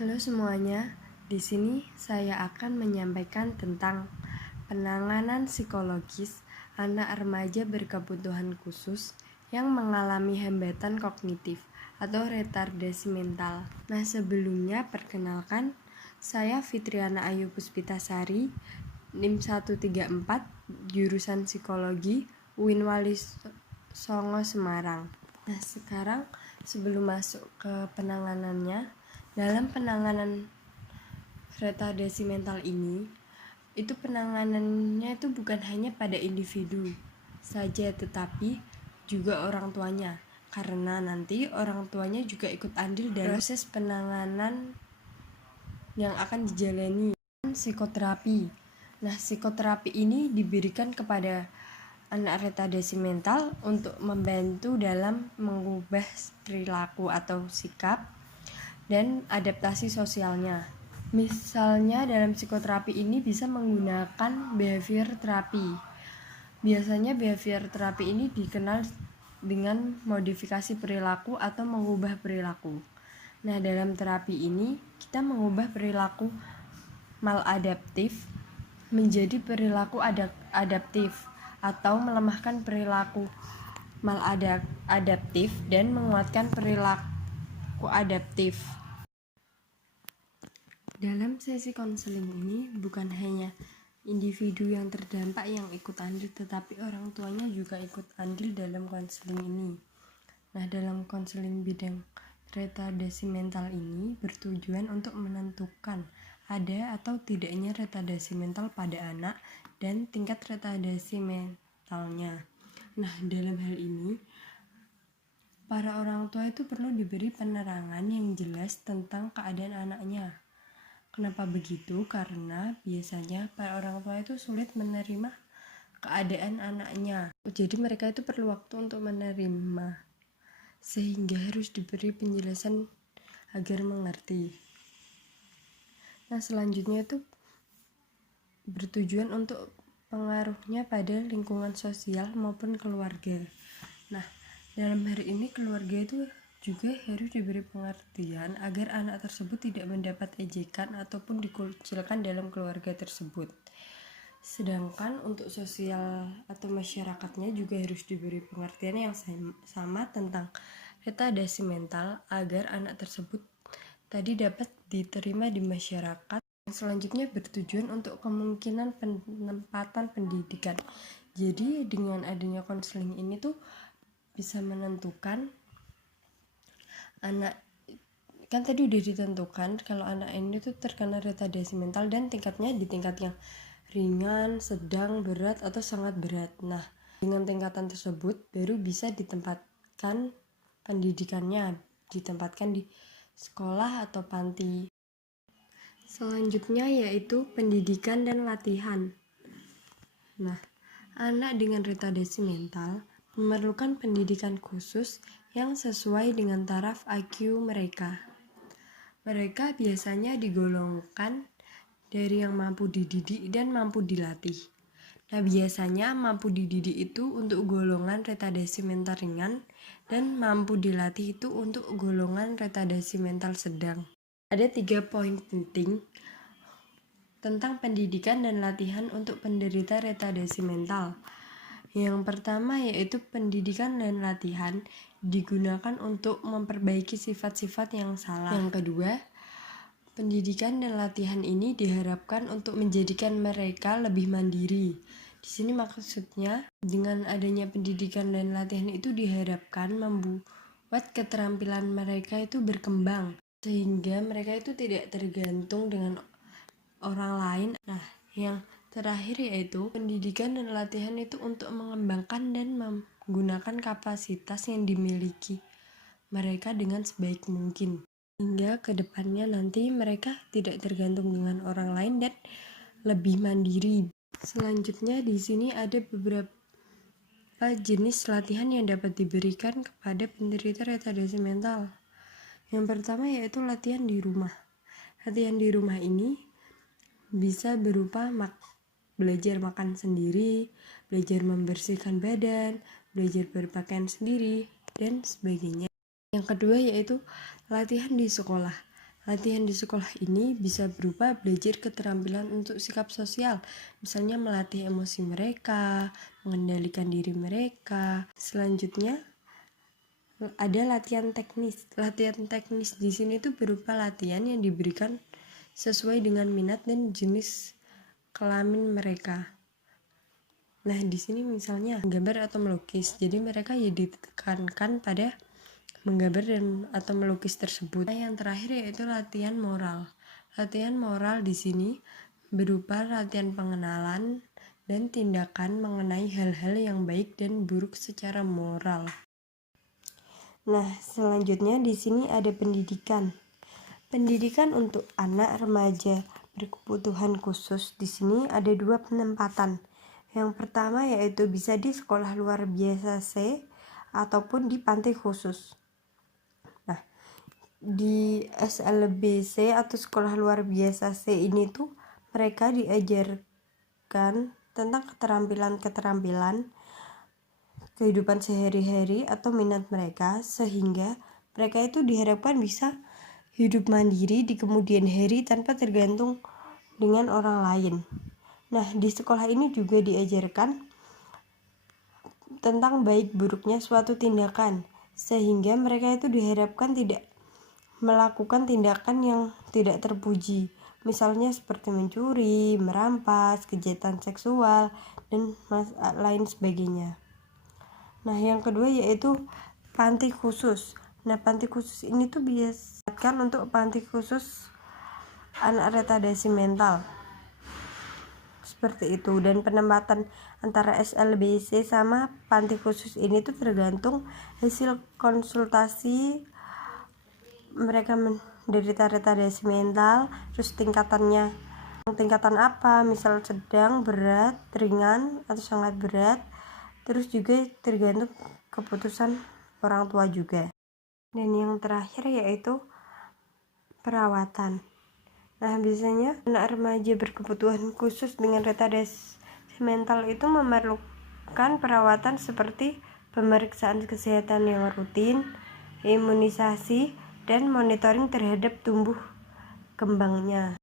Halo semuanya, di sini saya akan menyampaikan tentang penanganan psikologis anak remaja berkebutuhan khusus yang mengalami hambatan kognitif atau retardasi mental. Nah, sebelumnya perkenalkan, saya Fitriana Ayu Puspitasari, NIM 134, jurusan Psikologi, UIN Wali Songo Semarang. Nah, sekarang sebelum masuk ke penanganannya, dalam penanganan retardasi mental ini, itu penanganannya itu bukan hanya pada individu saja, tetapi juga orang tuanya, karena nanti orang tuanya juga ikut andil dalam proses penanganan yang akan dijalani. Psikoterapi. Nah, psikoterapi ini diberikan kepada anak retardasi mental untuk membantu dalam mengubah perilaku atau sikap dan adaptasi sosialnya. Misalnya dalam psikoterapi ini bisa menggunakan behavior terapi. Biasanya behavior terapi ini dikenal dengan modifikasi perilaku atau mengubah perilaku. Nah, dalam terapi ini kita mengubah perilaku maladaptif menjadi perilaku adaptif atau melemahkan perilaku maladaptif dan menguatkan perilaku adaptif. Dalam sesi konseling ini bukan hanya individu yang terdampak yang ikut andil, tetapi orang tuanya juga ikut andil dalam konseling ini. Nah, dalam konseling bidang retardasi mental ini bertujuan untuk menentukan ada atau tidaknya retardasi mental pada anak dan tingkat retardasi mentalnya. Nah, dalam hal ini para orang tua itu perlu diberi penerangan yang jelas tentang keadaan anaknya. Kenapa begitu? Karena biasanya para orang tua itu sulit menerima keadaan anaknya. Jadi mereka itu perlu waktu untuk menerima, sehingga harus diberi penjelasan agar mengerti. Nah, selanjutnya itu bertujuan untuk pengaruhnya pada lingkungan sosial maupun keluarga. Nah, dalam hari ini keluarga itu juga harus diberi pengertian agar anak tersebut tidak mendapat ejekan ataupun dikucilkan dalam keluarga tersebut. Sedangkan untuk sosial atau masyarakatnya juga harus diberi pengertian yang sama tentang retardasi mental agar anak tersebut tadi dapat diterima di masyarakat. Selanjutnya bertujuan untuk kemungkinan penempatan pendidikan. Jadi dengan adanya konseling ini tuh bisa menentukan anak, kan tadi udah ditentukan kalau anak ini tuh terkena retardasi mental dan tingkatnya di tingkat yang ringan, sedang, berat, atau sangat berat. Nah, dengan tingkatan tersebut baru bisa ditempatkan pendidikannya, ditempatkan di sekolah atau panti. Selanjutnya yaitu pendidikan dan latihan. Nah, anak dengan retardasi mental memerlukan pendidikan khusus yang sesuai dengan taraf IQ mereka. Mereka biasanya digolongkan dari yang mampu dididik dan mampu dilatih. Nah, biasanya mampu dididik itu untuk golongan retardasi mental ringan dan mampu dilatih itu untuk golongan retardasi mental sedang. Ada 3 poin penting tentang pendidikan dan latihan untuk penderita retardasi mental. Yang pertama yaitu pendidikan dan latihan digunakan untuk memperbaiki sifat-sifat yang salah. Yang kedua, pendidikan dan latihan ini diharapkan untuk menjadikan mereka lebih mandiri. Di sini maksudnya dengan adanya pendidikan dan latihan itu diharapkan membuat keterampilan mereka itu berkembang sehingga mereka itu tidak tergantung dengan orang lain. Nah, yang terakhir yaitu pendidikan dan latihan itu untuk mengembangkan dan menggunakan kapasitas yang dimiliki mereka dengan sebaik mungkin, hingga kedepannya nanti mereka tidak tergantung dengan orang lain dan lebih mandiri. Selanjutnya di sini ada beberapa jenis latihan yang dapat diberikan kepada penderita retardasi mental. Yang pertama yaitu latihan di rumah. Latihan di rumah ini bisa berupa belajar makan sendiri, belajar membersihkan badan, belajar berpakaian sendiri, dan sebagainya. Yang kedua yaitu latihan di sekolah. Latihan di sekolah ini bisa berupa belajar keterampilan untuk sikap sosial, misalnya melatih emosi mereka, mengendalikan diri mereka. Selanjutnya, ada latihan teknis. Latihan teknis di sini itu berupa latihan yang diberikan sesuai dengan minat dan jenis kelamin mereka. Nah, di sini misalnya menggambar atau melukis. Jadi mereka ya ditekankan pada menggambar dan atau melukis tersebut. Nah, yang terakhir yaitu latihan moral. Latihan moral di sini berupa latihan pengenalan dan tindakan mengenai hal-hal yang baik dan buruk secara moral. Nah, selanjutnya di sini ada pendidikan. Pendidikan untuk anak remaja berkebutuhan khusus di sini ada 2 penempatan. Yang pertama yaitu bisa di sekolah luar biasa C ataupun di panti khusus. Nah, di SLBC atau sekolah luar biasa C ini tuh mereka diajarkan tentang keterampilan-keterampilan kehidupan sehari-hari atau minat mereka, sehingga mereka itu diharapkan bisa hidup mandiri di kemudian hari tanpa tergantung dengan orang lain. Nah, di sekolah ini juga diajarkan tentang baik buruknya suatu tindakan, sehingga mereka itu diharapkan tidak melakukan tindakan yang tidak terpuji, misalnya seperti mencuri, merampas, kejahatan seksual, dan lain sebagainya. Nah, yang kedua yaitu panti khusus. Nah, panti khusus ini tuh biasakan untuk panti khusus anak retardasi mental. Seperti itu, dan penempatan antara SLBC sama panti khusus ini tuh tergantung hasil konsultasi mereka menderita retardasi mental, terus tingkatan apa, misal sedang, berat, ringan, atau sangat berat. Terus juga tergantung keputusan orang tua juga. Dan yang terakhir yaitu perawatan. Nah, biasanya anak remaja berkebutuhan khusus dengan retardasi mental itu memerlukan perawatan seperti pemeriksaan kesehatan yang rutin, imunisasi, dan monitoring terhadap tumbuh kembangnya.